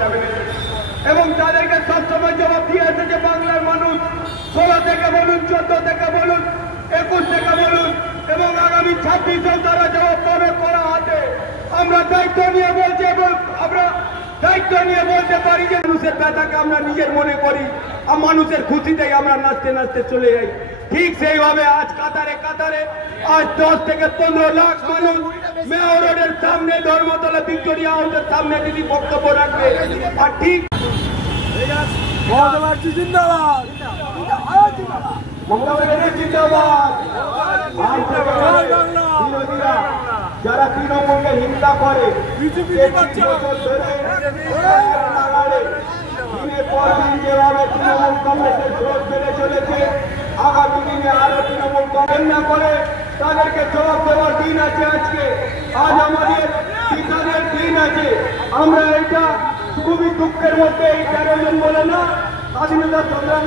যাবে এবং তাদেরকে সবসময় জবাব দিয়ে এসেছে বাংলার মানুষ। 16 থেকে বলুন, 14 থেকে বলুন, 21 থেকে বলুন এবং আগামী 26-এও তারা জবাব পাবে করা হাতে। আমরা দায়িত্ব নিয়ে বলছি এবং আমরা দায়িত্ব নিয়ে বলতে পারি যে মানুষের ব্যথাকে আমরা নিজের মনে করি আর মানুষের খুশিতেই আমরা নাচতে নাচতে চলে যাই। ঠিক সেইভাবে আজ কাতারে আজ 10 থেকে 15 লাখ মানুষ মেয়র রোডের সামনে, ধর্মতলা ভিক্টোরিয়া হাউসের সামনে দিদি বক্তব্য রাখবে। আর ঠিক মমতা ব্যানার্জি জিন্দাবাদ, মমতা ব্যানার্জি জিন্দাবাদ। বিরোধীরা যারা তৃণমূলকে হিংসা করে, দিনের পর দিন যেভাবে তৃণমূল কংগ্রেসের জোর বেড়ে চলেছে, আগামী দিনে আরো তৃণমূল কংগ্রেস না করে তাদেরকে জবাব দেওয়ার দিন আছে। আজকে আজ আমাদের কিষানের দিন আছে। আমরা এটা খুবই দুঃখের মধ্যে এই 13 জন বলে না স্বাধীনতা সংগ্রাম